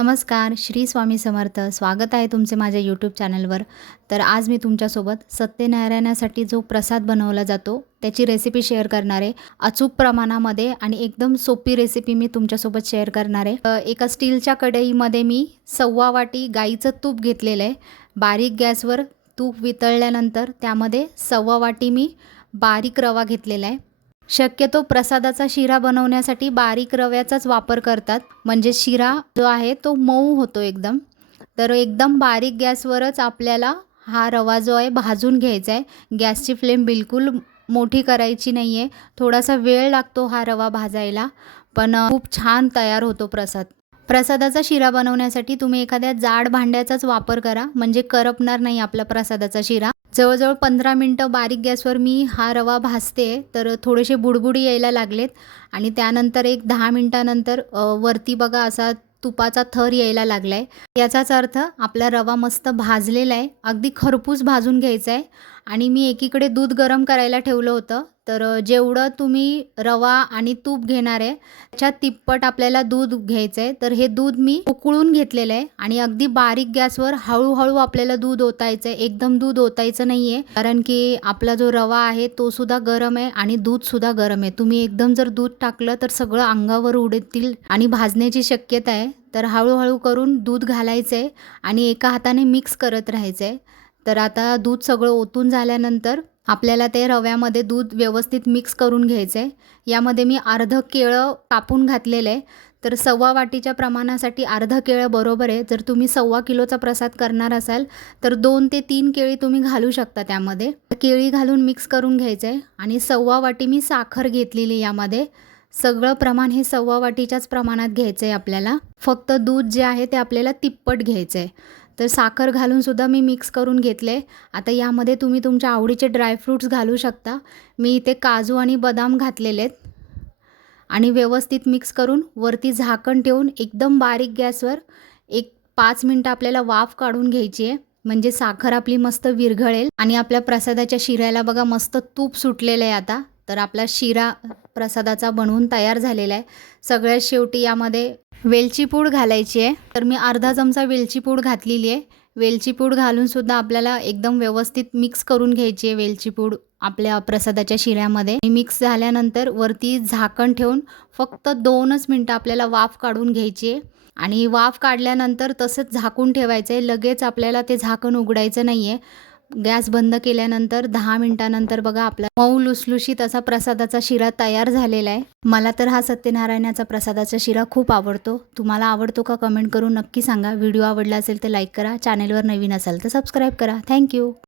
नमस्कार श्री स्वामी समर्थ. स्वागत आहे तुमचे माझ्या यूट्यूब चॅनलवर तर आज मी तुमच्यासोबत सत्यनारायणासाठी जो प्रसाद बनवला जातो त्याची रेसिपी शेअर करणार आहे. अचूक प्रमाणामध्ये आणि एकदम सोपी रेसिपी मी तुमच्यासोबत शेअर करणार आहे. एका स्टीलच्या कढईमध्ये मी सव्वा वाटी गाईचं तूप घेतलेलं आहे. बारीक गॅसवर तूप वितळल्यानंतर त्यामध्ये सव्वा वाटी मी बारीक रवा घेतलेला आहे. शक्यतो प्रसादाचा शिरा बनवण्यासाठी बारीक रव्याचाच वापर करतात. म्हणजे शिरा जो आहे तो मऊ होतो एकदम. तर एकदम बारीक गॅसवरच आपल्याला हा रवा जो आहे भाजून घ्यायचा आहे. गॅसची फ्लेम बिलकुल मोठी करायची नाही आहे थोडासा वेळ लागतो हा रवा भाजायला. पण खूप छान तयार होतो प्रसाद. प्रसादाचा शिरा बनवण्यासाठी तुम्ही एखाद्या जाड भांड्याचाच वापर करा. म्हणजे करपणार नाही आपला प्रसादाचा शिरा. जवळजवळ पंधरा मिनटं बारीक गॅसवर मी हा रवा भाजते. तर थोडेसे बुडबुडी यायला लागलेत. आणि त्यानंतर एक दहा मिनटानंतर वरती बघा असा तुपाचा थर यायला लागला आहे याचाच अर्थ आपला रवा मस्त भाजलेला आहे. अगदी खरपूस भाजून घ्यायचा आहे आणि मी एकीकडे दूध गरम करायला ठेवलं होतं. तर जेवढं तुम्ही रवा आणि तूप घेणार आहे त्याच्या तिप्पट आपल्याला दूध घ्यायचं आहे तर हे दूध मी उकळून घेतलेलं आहे आणि अगदी बारीक गॅसवर हळूहळू आपल्याला दूध ओतायचं आहे एकदम दूध ओतायचं नाही आहे कारण की आपला जो रवा आहे तो सुद्धा गरम आहे आणि दूधसुद्धा गरम आहे. तुम्ही एकदम जर दूध टाकलं तर सगळं अंगावर उडतील आणि भाजण्याची शक्यता आहे. तर हळूहळू करून दूध घालायचं आहे आणि एका हाताने मिक्स करत राहायचं आहे तर आता दूध सगळं ओतून झाल्यानंतर आपल्याला ते रव्यामध्ये दूध व्यवस्थित मिक्स करून घ्यायचं आहे यामध्ये मी अर्ध केळं कापून घातलेलं आहे. तर सव्वा वाटीच्या प्रमाणासाठी अर्ध केळं बरोबर आहे. जर तुम्ही सव्वा किलोचा प्रसाद करणार असाल तर दोन ते तीन केळी तुम्ही घालू शकता त्यामध्ये. केळी घालून मिक्स करून घ्यायचं आहे आणि सव्वा वाटी मी साखर घेतलेली यामध्ये. सगळं प्रमाण हे सव्वा वाटीच्याच प्रमाणात घ्यायचं आहे आपल्याला. फक्त दूध जे आहे ते आपल्याला तिप्पट घ्यायचं आहे तर साखर घालून सुद्धा मी मिक्स करून घेतले आता यामध्ये तुम्ही तुमच्या आवडीचे ड्रायफ्रूट्स घालू शकता. मी इथे काजू आणि बदाम घातलेले आहेत. आणि व्यवस्थित मिक्स करून वरती झाकण ठेवून एकदम बारीक गॅसवर एक पाच मिनटं आपल्याला वाफ काढून घ्यायची आहे. म्हणजे साखर आपली मस्त विरघळेल. आणि आपल्या प्रसादाच्या शिऱ्याला बघा मस्त तूप सुटलेलं आहे आता. तर आपला शिरा प्रसादाचा बनवून तयार झालेला आहे. सगळ्यात शेवटी यामध्ये वेलची पूड घालायची आहे. तर मी अर्धा चमचा वेलची पूड घातलेली आहे. वेलची पूड आपल्याला एकदम व्यवस्थित मिक्स करून घ्यायची आहे वेलची पूड आपल्या प्रसादाच्या शिऱ्यामध्ये. मिक्स झाल्यानंतर वरती झाकण ठेवून फक्त दोनच मिनटं आपल्याला वाफ काढून घ्यायची आहे. आणि वाफ काढल्यानंतर तसंच झाकून ठेवायचं आहे. लगेच आपल्याला ते झाकण उघडायचं नाही आहे गॅस बंद केल्यानंतर दहा मिनटानंतर बघा आपला मऊ लुसलुशीत असा प्रसादाचा शिरा तयार झालेला आहे. मला तर हा सत्यनारायणाचा प्रसादाचा शिरा खूप आवडतो. तुम्हाला आवडतो का कमेंट करून नक्की सांगा. व्हिडिओ आवडला असेल तर लाईक करा. चॅनेलवर नवीन असाल तर सबस्क्राईब करा. थँक्यू